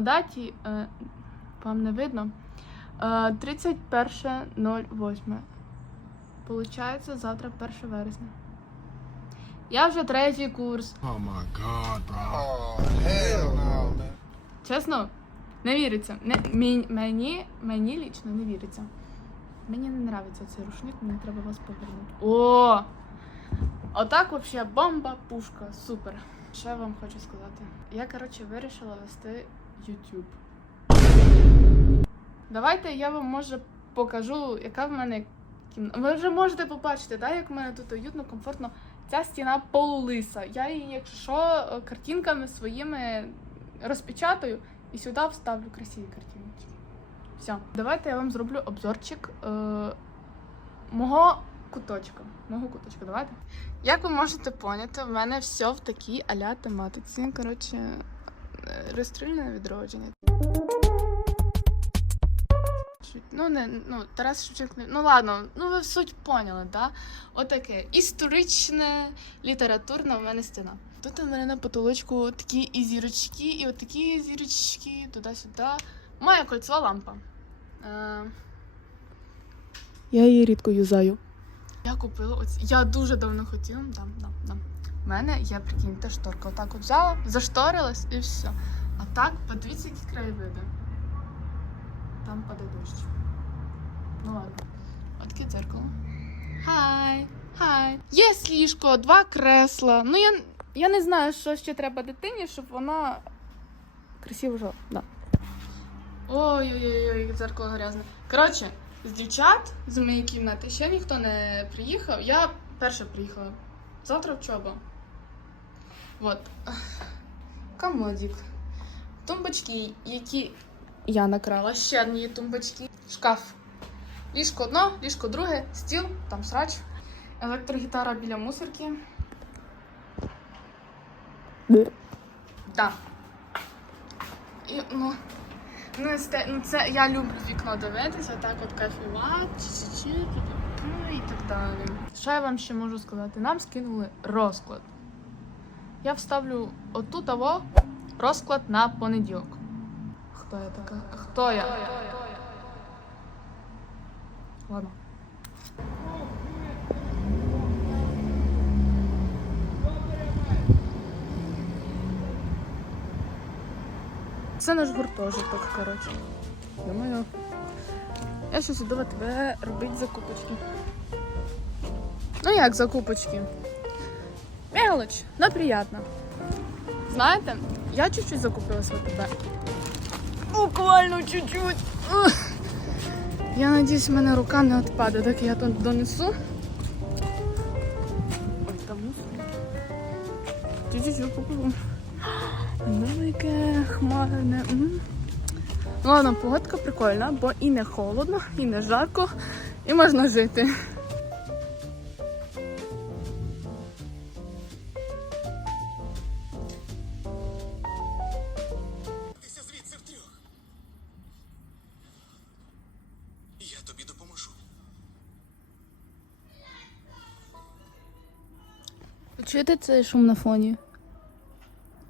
на даті, е, вам не видно. Е, 31.08. Получається завтра 1 вересня. Я вже третій курс. Oh my god, bro. Oh, hell no. Чесно, не віриться. Не, мені, мені, мені лічно не віриться. Мені не подобається цей рушник, мені треба вас повернути. О! Отак взагалі бомба, пушка, супер. Що я вам хочу сказати? Я, коротше, вирішила вести YouTube. Давайте я вам може покажу, яка в мене кімната. Ви вже можете побачити, да, як в мене тут уютно, комфортно. Ця стіна полулиса. Я її, якщо що, е, картинками своїми розпечатаю і сюди вставлю красиві картинки. Все. Давайте я вам зроблю обзорчик е, мого куточка. Мого куточка, давайте. Як ви можете поняти, в мене все в такій аля тематиці. Коротше, розстріляне відродження. Ну, не, ну, Тарас Шевченко, не- ну ладно, ну ви суть поняли, да? Отаке історичне, літературна в мене стіна. Тут у мене на потолочку такі і зірочки, і отакі зірочки, туди-сюди. Моя кольцова лампа. Е... Я її рідко юзаю. Я купила оці. Я дуже давно хотіла. Дам, дам, дам. Мене є, прикиньте, шторка. Отак от взяла, зашторилась і все. А так, подивіться, які краєвиди. Там паде дощ. Ну ладно. Отаке дзеркало. Хай! Хай! Є ліжко, два кресла. Ну я, я не знаю, що ще треба дитині, щоб вона красиво жила. Да. Ой-ой-ой, дзеркало грязне. Коротше, з дівчат з моєї кімнати ще ніхто не приїхав. Я перша приїхала. Завтра вчоба. Вот. Комодик. Тумбочки, які я накрала. Ще одні тумбочки. Шкаф. Ліжко одно, ліжко друге, стіл, там срач. Електрогітара біля мусорки. Так. І, ну, ну, це, ну, це я люблю вікно дивитися, так от кайфувати, чи-чи-чи, і так далі. Що я вам ще можу сказати? Нам скинули розклад. Я вставлю отут того розклад на понеділок. Хто я така? Хто я? Ладно. Це наш гуртожиток, коротше. Думаю. Я щось іду тебе робити закупочки. Ну як закупочки? Мелоч, но приятно. Знаєте, я чуть-чуть закупилась в АТБ. Буквально чуть-чуть. Я надіюсь, в мене рука не відпаде, так я тут донесу. Ой, там. Чуть-чуть покажу. Велике, хмарне. Ну ладно, погодка прикольна, бо і не холодно, і не жарко, і можна жити. Чуєте цей шум на фоні?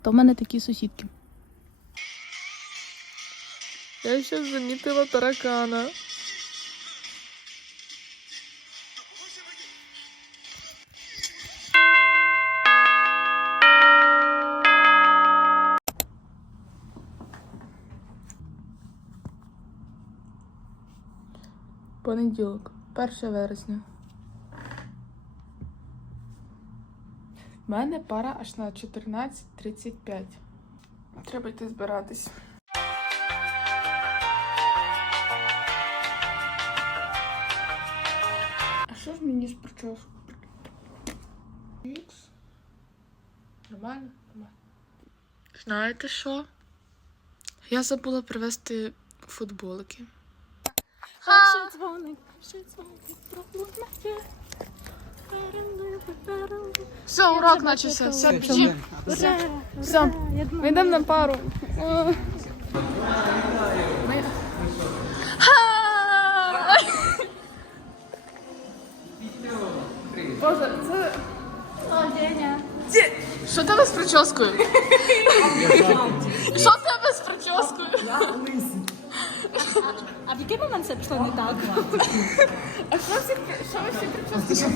То в мене такі сусідки. Я ще замітила таракана. Понеділок, 1 вересня. У мене пара аж на 14.35. Треба йти збиратись. А що ж мені з прическою? Ікс. Нормально? Нормально. Знаєте що? Я забула привезти футболки. Перший дзвоник, перший дзвоник, проблемає. Все, урок начався. Все, біжи. Все, ми йдемо на пару. Боже, це... Що тебе з прическою? Що тебе з прическою? А в який момент це пішло не так? А що ви всі прически?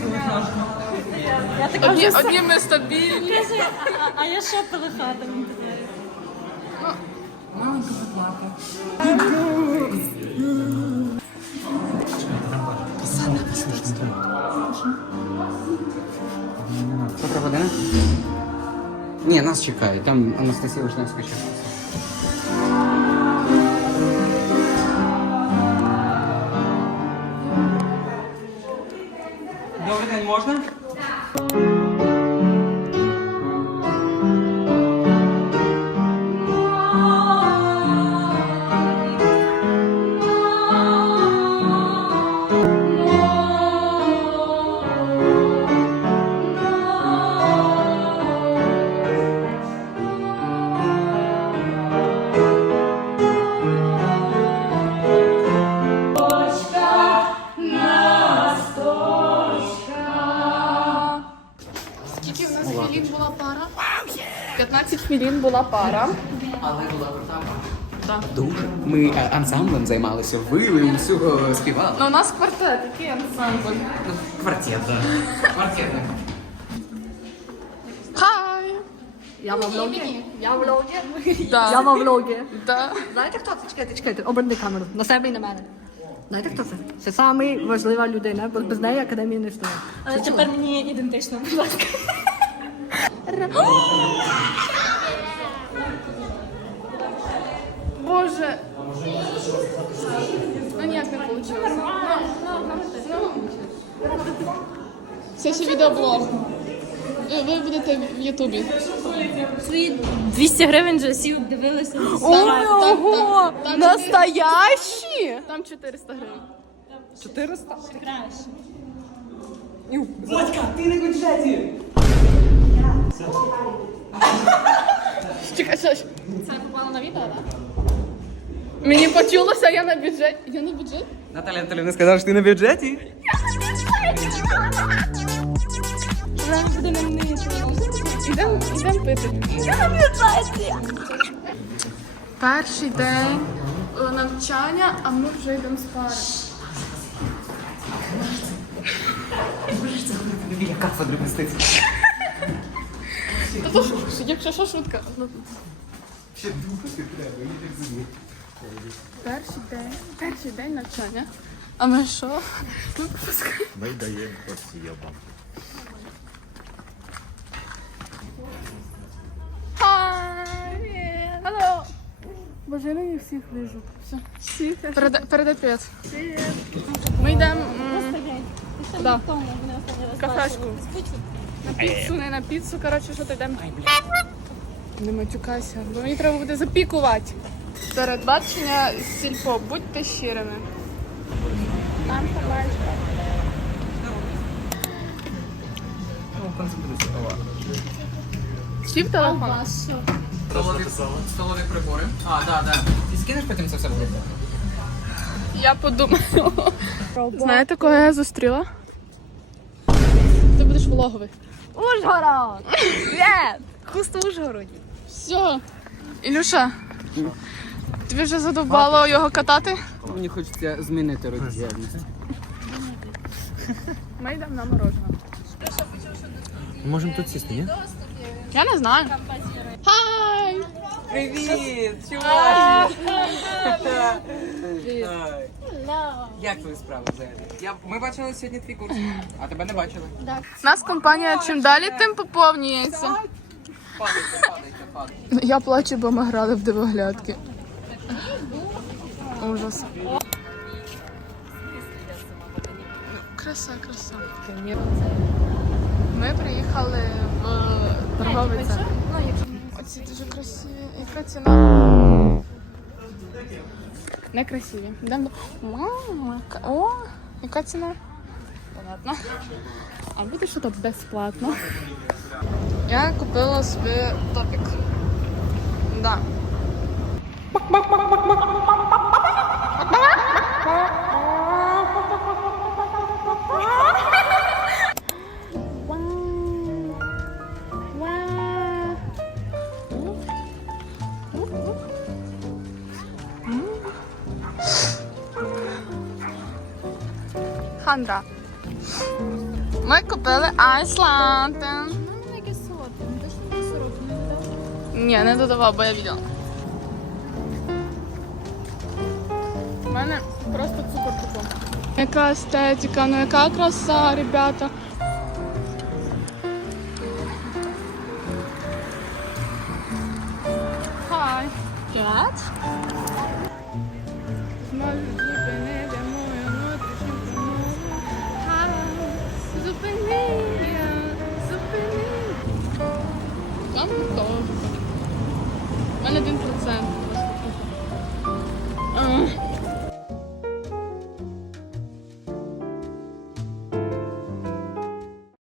Я така Одні, вже одні ми стабільні. Кажи, а, а я що пилихата? Котра година? Ні, нас чекають. Там Анастасія Вишневська чекає. Добрий день, можна? Хвилин була пара. Але була крута Дуже. Ми е, ансамблем займалися, ви всього співали. Ну, у нас квартет, який ансамбль. Квартет, да. Квартет. Хай! Я во влогі. Я в влогі. Да. Я во влогі. Да. Знаєте, хто це? Чекайте, чекайте, оберни камеру. На себе і на мене. Знаєте, хто це? Це саме важлива людина, бо без неї академія не існує. Але тепер мені ідентично, будь ласка. Ну ніяк не вийшло. Це ще відеоблог. Ви- Ви будете в Ютубі. Свої 200 гривень вже всі обдивилися. Ого! Настоящі? Там 400 гривень. 400? Краще. Чекай, що ж? Це попало на відео, так? Мені почулося, я на бюджеті. Я на бюджеті? Наталя Анатолійовна сказала, що ти на бюджеті. Ідемо ідем пити. Я на бюджеті. Перший день е, навчання, а ми вже йдемо спати. Біля кафедри мистецтва. Та то ж, якщо що, шутка. Ну, Перший день, перший день навчання. А ми що? Ми пропускаємо. Ми даємо посібам. Hi! Hello! Боже, я не всіх вижу. Все. Всіх. Передай, передай привіт. Ми йдемо м, Да. в кафешку. На піцу, не на піцу, коротше, що ти йдемо. Не матюкайся, бо мені треба буде запікувати. Передбачення з сільпо, будьте щирими. Там побачите. Сів телефон? Столові, столові прибори. А, да, да. Ти скинеш потім це все буде? Я подумаю. Знаєте, кого я зустріла? Ти будеш влоговий. Ужгород! Є! Хуст в Ужгороді. Все. Ілюша, тобі вже задовбало його катати? Мені хочеться змінити род діяльності. Ми йдемо на мороженое. Можемо тут сісти, ні? Я не знаю. Хай! Привіт! Чувак! Як твої справи взагалі? Я, ми бачили сьогодні твій курс, а тебе не бачили. Нас компанія чим далі, тим поповнюється. Падайте, падайте. Я плачу, бо ми грали в дивоглядки. Ужас. Краса, краса. Ми приїхали в торговий. Оці дуже красиві. Яка ціна? Некрасиві. Йдемо до... Мама, О, яка ціна? Понятно. А буде щось безплатно. Я купила собі топік. Да. Хандра. Ми купили айсланти. Ні, не додавав, бо я бачила. У мене просто цукор купив. Яка естетика, ну яка краса, ребята. Хай. П'ять.